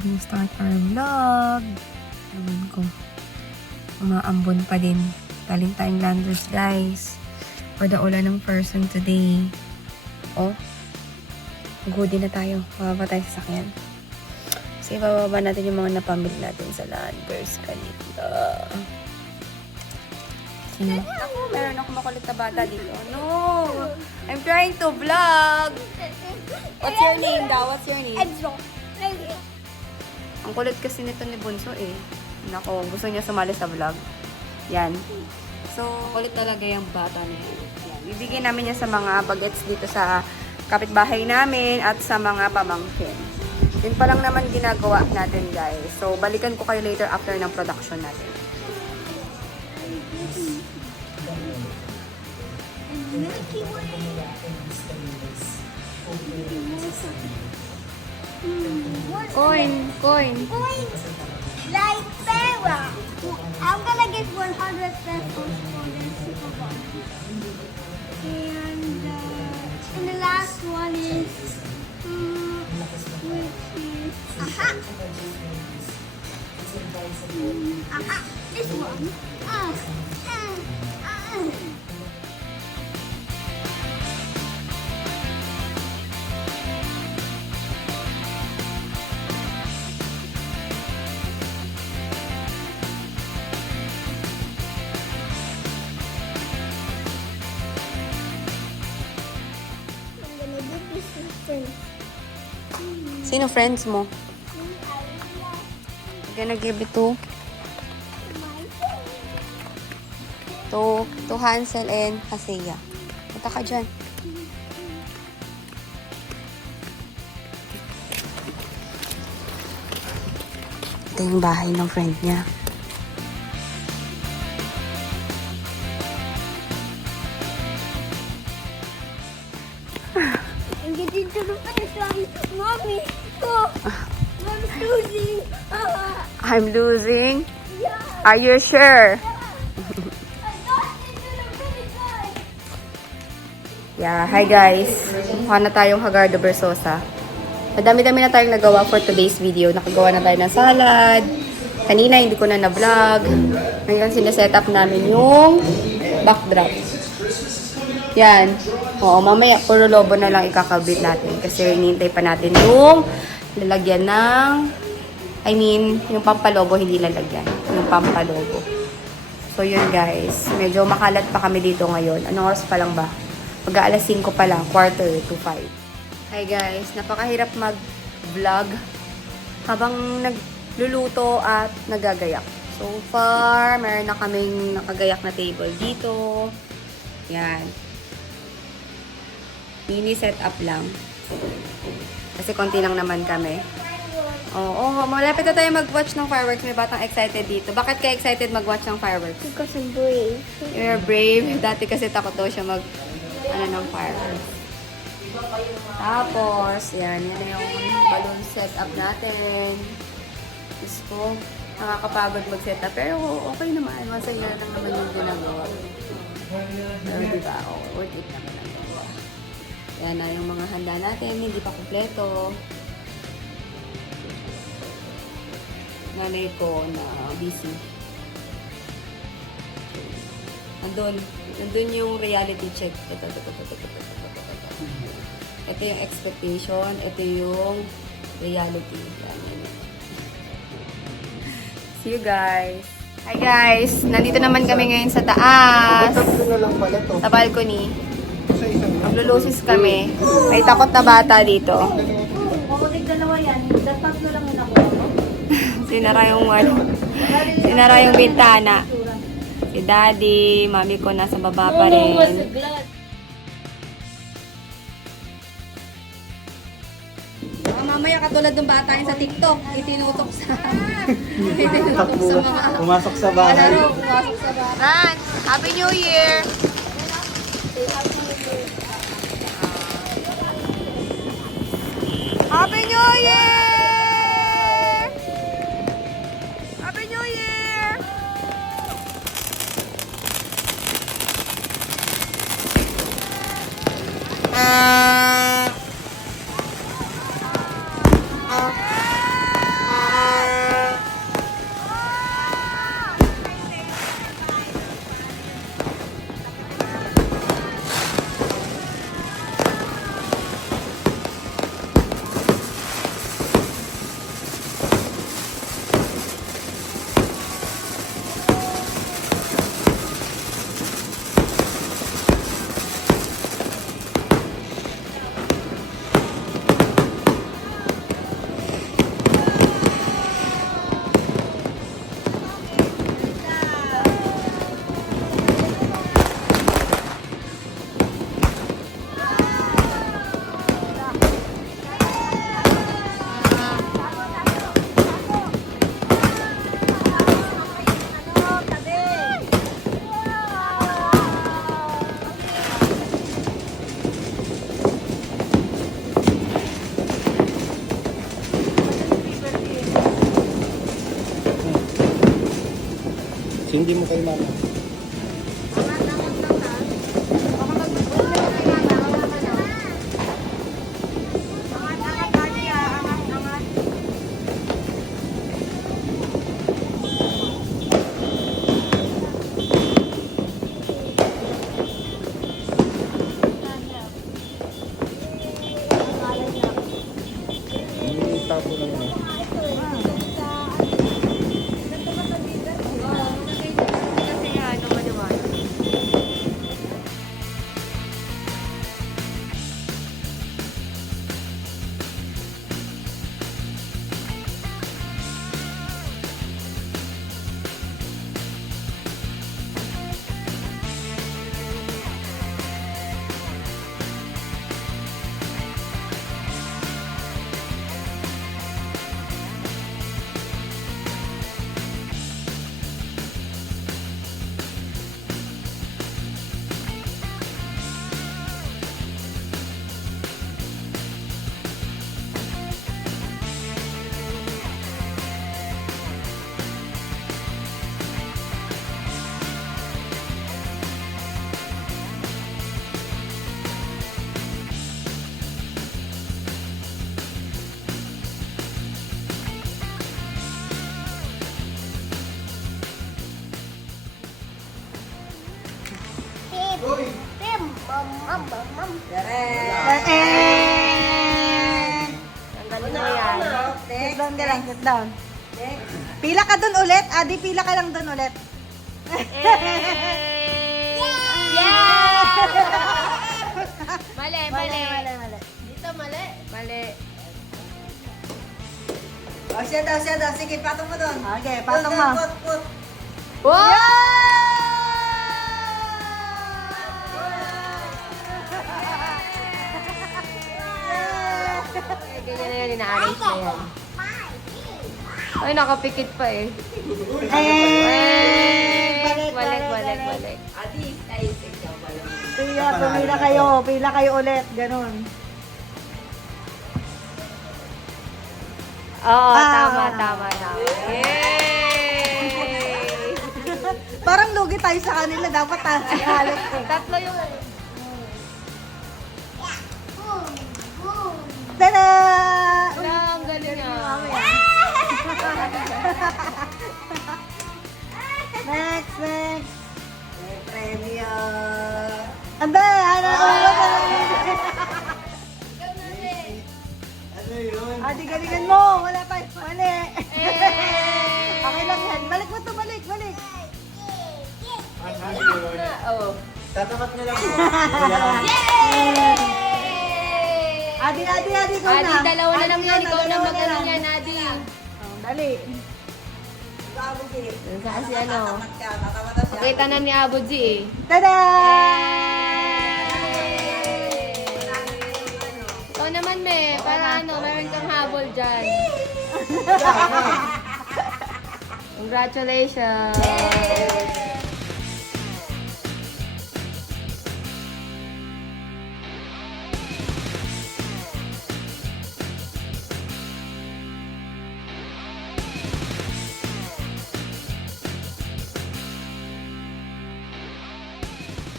didn't start our vlog. Ewan ko. Umaambon pa din. Galing tayong Landers, guys. For the ulan ng person today. Oh. Maghoodie na tayo. Bababa tayo sa sakyan. Kasi bababa natin yung mga napamili natin sa Landers kanina. Meron ako makulit na bata dito. No! I'm trying to vlog! What's your name daw? What's your name? Enzo. Ang kulit kasi nito ni Bunso eh. Nako, gusto niya sumali sa vlog. Yan. So, kulit talaga yung bata na yan. Yan. Bibigyan namin niya sa mga bagets dito sa kapitbahay namin at sa mga pamangkin. Yun pa lang naman ginagawa natin, guys. So, balikan ko kayo later after ng production natin. Milky Way. Coin! Coins. Like Sarah. I'm gonna get 100 pesos for this Super Bowl. And the last one is, which is, aha. Aha. This one. Sino friends mo? I'm gonna give it to Hansel and Haseya. Punta ka dyan. Ito yung bahay ng friend niya. I'm getting to the finish line. Mommy, oh, I'm losing. I'm losing. Yeah, Are you sure? I got into the finish line. Yeah, hi guys. Mukha na tayong Hagardo Versosa. Madami-dami na tayong nagawa for today's video. Nakagawa na tayo ng salad. Kanina hindi ko na na-vlog. Ngayon sineset up namin yung backdrop. Yan. Oo, mamaya puro lobo na lang ikakabit natin. Kasi hinihintay pa natin yung lalagyan ng, yung pampalobo hindi lalagyan. Yung pampalobo. So yun guys. Medyo makalat pa kami dito ngayon. Anong oras pa lang ba? Mag-aalas 5 pa lang. 4:45. Hi guys. Napakahirap mag-vlog habang nagluluto at nagagayak. So far, meron na kaming nakagayak na table dito. Yan. Mini setup lang. Kasi konti lang naman kami. Oo, malapit na tayo mag-watch ng fireworks. May batang excited dito. Bakit ka excited mag-watch ng fireworks? Because I'm brave. You're brave. Dati kasi takot daw siya ng fireworks. Tapos, yan na yung balloon setup natin. Diyos ko, nakakapagod mag-setup. Pero okay naman. Masaya lang naman yung ginagawa. Pero diba, worth it naman. Yan na yung mga handa natin, hindi pa kumpleto. Nanay ko na busy. Nandun yung reality check. Ito yung expectation, ito yung reality. Yan. See you guys! Hi guys! Nandito naman kami ngayon sa taas. Sa balcony. Maglulusis kami. May takot na bata dito. Makulig dalawa yan. Tatlo lang yun ako. Sinara yung bintana. Si daddy, mami ko nasa baba pa rin. Mamaya katulad ng bata yun sa TikTok, itinutok sa mga Pumasok sa bahay. palaro, pumasok sa bahay. Ran, Happy New Year! Happy New Year! Happy New Year! Sindi mo kay mama. Tapo lang yun. Tim, mom. Tanggalin mo yan. Sit down ka lang, sit down. Pila ka dun ulit. Adi, pila ka lang dun ulit. Yeah! Mali. Mali. Dito mali. Mali. Oh, siya daw. Sige, patong mo doon. Okay, patong mo. Put. Wow! Ganyan na yan, ina-arrange na yan. Ay, nakapikit pa eh. Balik. Pila kayo ulit. Ganon. Oo, Ah. tama. Yay! Parang lugi tayo sa kanila. Dapat tayo si Alex. Tatlo yung... Tada! Wala, ang galing niya. Next. May premyo. Ande, ano? Ano yun? Adi, galingan mo. Wala tayo. Mali. Okay lang yan. Balik mo to, balik. Oo. Tatapat na lang po. Adi, ikaw Adi, na. dalawa na lang yan. Ikaw na dalawa mag-ano lang. yan, Adi. Dali. Kasi ano, Tatapat na siya. pakita na ni Abu G eh. Tada! Ikaw naman, me. Para ano, meron kang habol dyan. Congratulations!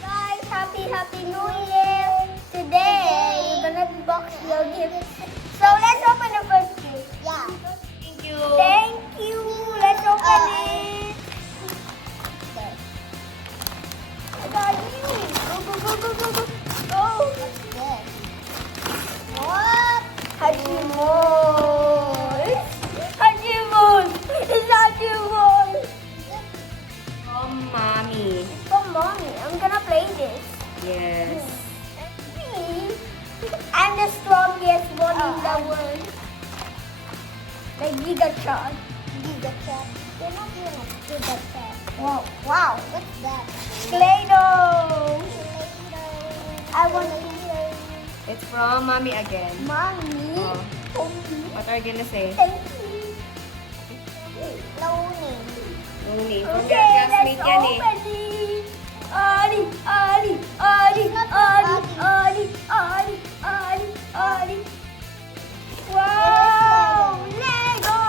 Guys, happy New Year! Today, we're gonna box your gifts. So let's open the first gift. Yeah. Thank you! Thank you. Let's open it. I got you. Go. What's this? What? Hajimon. It's Hajimon. Oh, mommy. It's for mommy. I'm gonna play this. Yes. Me, I'm the strongest one in the world. Like Gigatron. You're not even a Gigatron. Wow. What's that? Play-Doh. I want to play. It's from mommy again. Mommy. Oh. Mommy. What are you gonna say? Thank you. Loaning. Nuni. From your Okay, classmate let's yan eh. open it. Ali. Wow! Lego!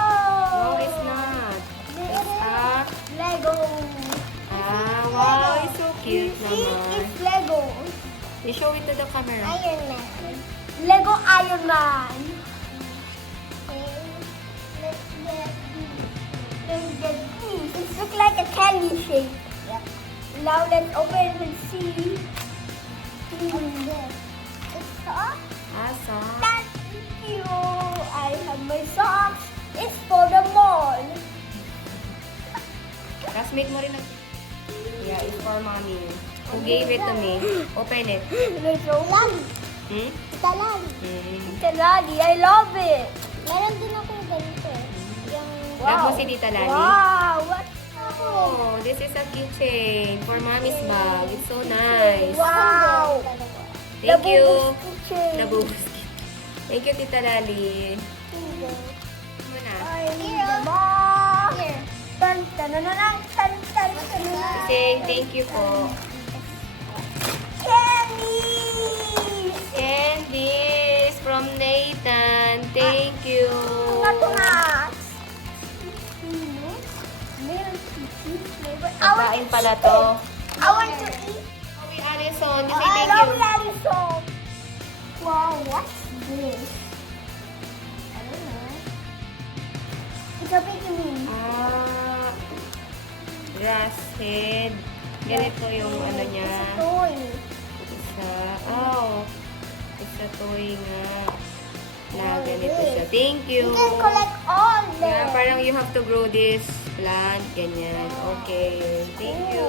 No, it's not. It's a Lego. show it to the camera. Iron Man. Lego Iron Man. Okay. Let's get these. It looks like a candy shape. Yep. Now let's open and see. It's soft. Asa. Thank you. I have my socks. It's for the mall. Classmate mo rin nag... Yeah, it's for mommy. Who gave it to me? Open it. Let's open. Hmm? Tita Lali. Hmm. Tita Lali, I love it. Meron din ako yung ganito eh. Yung... Love mo si Tita Lali? Wow! What? Oh, this is a keychain for mommy's bag. It's so nice. Wow! Thank you. The The boobs. Thank you, Tita Lali. Muna. Here. Here. Tan, tan, tan, tan, tan, tan, tan. Say thank you po. Candy! Candies from Nathan. Thank you. Natunas! Meron cheese flavor. Pagkain pala to. I want to eat. Kobe Allison, you say I thank love you. Allison. Wow, what's this? I don't know. It's a big wing. Ah, grass head. Ganito yung ano niya. It's a toy. Isa, isa toy nga. Na ganito siya. Thank you. You can collect all them. Yeah, parang you have to grow this plant. Ganyan. Okay. Thank you.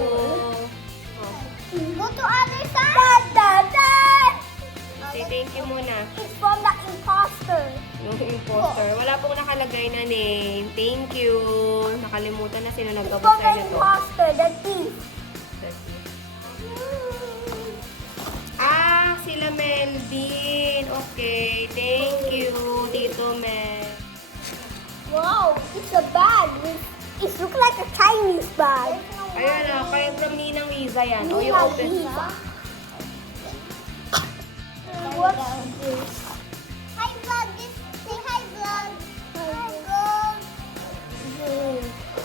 Oh, Go to other side. Da, da, da. say thank you muna. It's from the imposter. Yung imposter. Wala pong nakalagay na name. Thank you. Nakalimutan na sino It's nagkabot from the tayo na to. imposter, the thief. Ah, sila Melvin. Okay. Thank you, Tito Mel. Wow, it's a bag. It looks like a Chinese bag. Ayun na, kaya from Ninang Riza yan. O, you Ninang open. Riza. What's this? Hi vlog, say hi vlog. Hi vlog.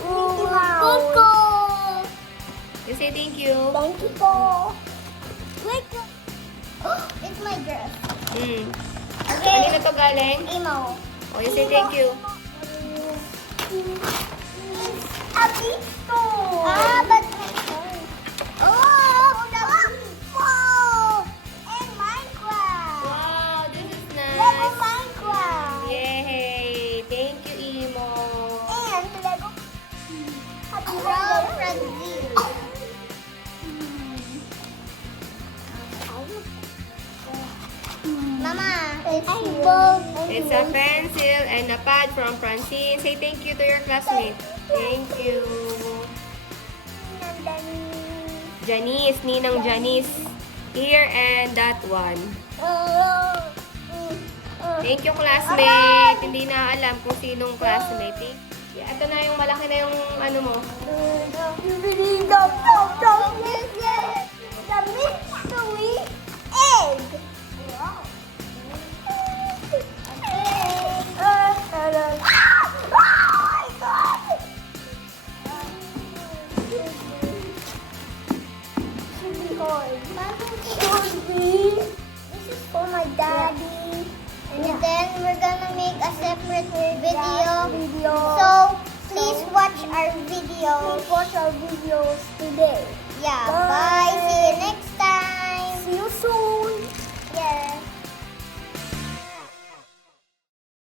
Wow. Coco. You say thank you. Thank you po. Wait. It's my dress. Hmm. Okay. Kanina to galing? Emo. O, you say thank you. A pito. Ah, but oh, the wow. And Minecraft. Wow, this is Lego nice. Minecraft. Yay! Thank you, Imo. And Lego. Happy birthday. Mama, It's a pencil and a pad from Francine. Say thank you to your classmate. Thank you. Janice, Ninang Janice. Here and that one. Thank you, classmate. Hindi na alam kung sinong classmate. Yeah, ito na yung malaki na yung ano mo. The mystery egg. This is for my daddy. And then we're gonna make a separate video. So please watch our videos. Please watch our videos today. Yeah.